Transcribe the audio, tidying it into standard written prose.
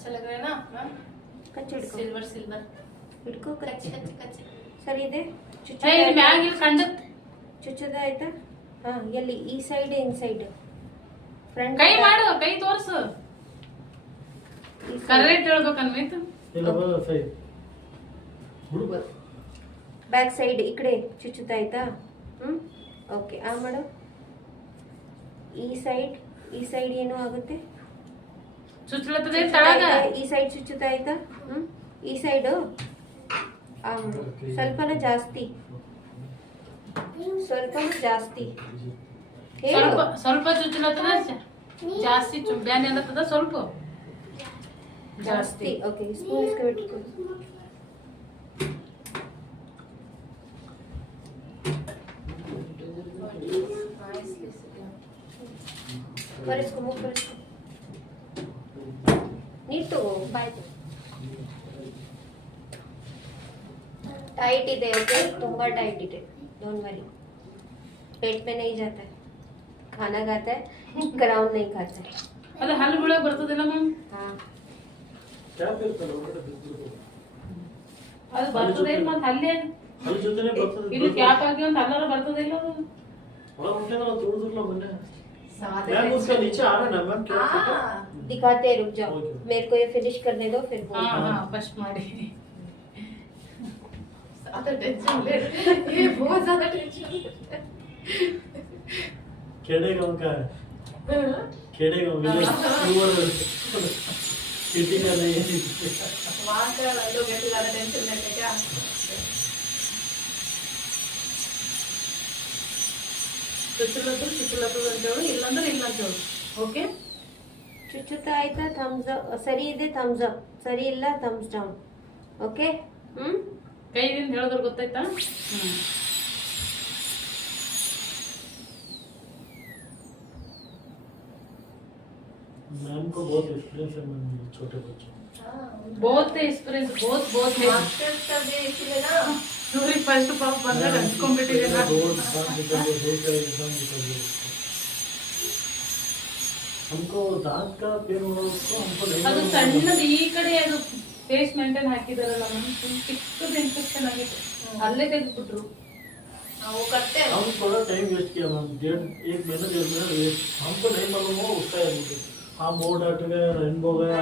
अच्छा लग रहा है ना मैम? ಕಚ್ಚಿ ಹಿಡ್ಕೊ सिल्वर सिल्वर ಹಿಡ್ಕೊ कच्चे ಕಚ್ಚಿ कच्चे कच्चे ಸರಿ ಇದೆ ಮ್ಯಾಗ ಕಂಡತ್ ಚುಚ್ಚದ ಆಯ್ತಾ ಹಾ ಎಲ್ಲಿ ಈ ಸೈಡ್ ಇನ್ಸೈಡ್ ಫ್ರಂಟ್ ಕೈ ಮಾಡು ಕೈ ತೋರ್ಸು ಕರೆಕ್ಟ್ ಹೇಳ್ಬೇಕನ್ವೈತು ಇಲ್ಲ ಬರ ಸೈಡ್ ಬ್ಯಾಕ್ ಸೈಡ್ ಈ ಕಡೆ ಚುಚ್ಚುತ್ತಾ ಆಯ್ತಾ ಓಕೆ ಆ ಮಾಡು ಈ ಸೈಡ್ ಏನು ಆಗುತ್ತೆ ಚುಚ್ಚಲತ್ತದೆ ತಳಗ ಈ ಸೈಡ್ ಚುಚ್ಚುತ್ತಾ ಆಯ್ತಾ ಈ ಸೈಡು ಆ ಮಾಡು ಸ್ವಲ್ಪನೂ ಜಾಸ್ತಿ ಹೇಳು ಸ್ವಲ್ಪ ಸ್ವಲ್ಪ ಚುಚ್ಚಲತ್ತದ ಜಾಸ್ತಿ ಬ್ಯಾನ್ ಏನತ್ತದ ಸ್ವಲ್ಪ ಜಾಸ್ತಿ ಓಕೆ ಸ್ಪೂನ್ ಇಸ್ಕೊಬಿಟ್ಟು ಬರೆಸ್ಕೊ ಮೂಗು ಬರೆಸ್ಕೊ ನೀರು ತಗೋ ಬಾಯ್ टाइट ಇದೆ ओके ತುಂಬಾ टाइट ಇದೆ डोंट वरी पेट में नहीं जाता है खाना खाता है क्राउन नहीं खाता है ಅಲ್ಲ ಹಲ್ಲು ಬಿಳಕ್ ಬರ್ತದಿಲ್ಲ ಮ್ಯಾಮ್ हाँ ಕ್ಯಾಪ್ ಇರ್ತಲ್ಲ ಹೊರಗಡೆ ಬಿದ್ದಿರ್ಬೋದು. ಅದು ಬರ್ತದೆ ಮತ್ತೆ ಹಲ್ಲೇ ಅದ್ರ ಜೊತೆನೆ ಬರ್ತದೆ ಇಲ್ಲಿ ಕ್ಯಾಪ್ ಆಗಿ ಒಂದು ಹಲ್ಲಾರ ಬರ್ತದಿಲ್ಲ ಅದು ಒಳಗೆ ಹೊಟ್ಟೆಗೆಲ್ಲ ತುಳಿದಿರ್ಲ ಮೊನ್ನೆ मैम उसका नीचे आ रहा है ना मैम क्या दिखाते हैं रुक जाओ Okay. मेरे को ये फिनिश करने दो फिर ಹಾ बोल ಹಾ ಫಸ್ಟ್ ಮಾಡಿ ज्यादा टेंशन ले ये बहुत ज्यादा टेंशन खेड़े गांव का है खेड़े गांव विलेज प्योर सिटी का नहीं है वहां का लोग ऐसे ज्यादा टेंशन लेते क्या ಚುಚ್ಚಲತ್ತದ ಅಂತೇಳು ಇಲ್ಲಂದ್ರೆ ಇಲ್ಲ ಅಂತೇಳು ಓಕೆ ಚುಚ್ಚುತ್ತಾ ಆಯ್ತಾ ಥಮ್ಸ್ ಅಪ್ ಸರಿ ಇದೆ ಥಮ್ಸ್ ಅಪ್ ಸರಿ ಇಲ್ಲ ಥಮ್ಸ್ ಡೌನ್ ಓಕೆ ಕೈದಿಂದ ಹೇಳಿದ್ರೆ ಗೊತ್ತಾಯ್ತಾ मैम को बहुत एक्सपीरियंस है मैम छोटे बच्चों बहुत एक्सपीरियंस बहुत है ನೋಡಿ ಫಸ್ಟ್ ಪಾಪ ಬಂದಾಗ ಅನ್ಸ್ಕೊಂಡ್ಬಿಟ್ಟಿದೆ रोड एग्जाम निकल गए रोड का एग्जाम निकल गया हमको दांत का पेन हो रहा उसको हमको नहीं ಅದು मालूम। ಸಣ್ಣದು ಈ ಕಡೆ ಅದು ಫೇಸ್ ಮೇಂಟೈನ್ ಹಾಕಿದಾರಲ್ಲ ನಮ್ಗೆ ಚಿಕ್ಕದು ಇನ್ಫೆಕ್ಷನ್ ಆಗಿತ್ತು ಅಲ್ಲೇ ತೆಗೆದ್ಬಿಟ್ರು ನಾವು ಕಟ್ಟೆ हम थोड़ा टाइम वेस्ट किया मैम 1.5 महीना 1.5 महीना वेस्ट हमको नहीं मालूम हो उसका है हाँ मोर डॉट गया रेनबो गया